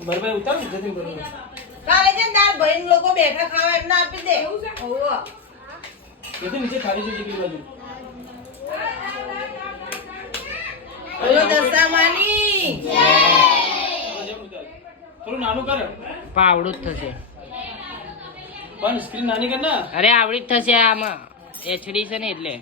બરાબર ઉતાર જતી બરાબર કાલે છે દાળ ભાઈ લોકો બેઠા ખાવા એમને આપી દે ઓવો જતી નીચે ખાલી છે જેટલી બાજુ બોલો દશામાની જય થોડું નાનું કર પાવડું જ થશે પણ સ્ક્રીન નાની કર ને અરે આવડી જ થશે આમાં એચડી છે ને એટલે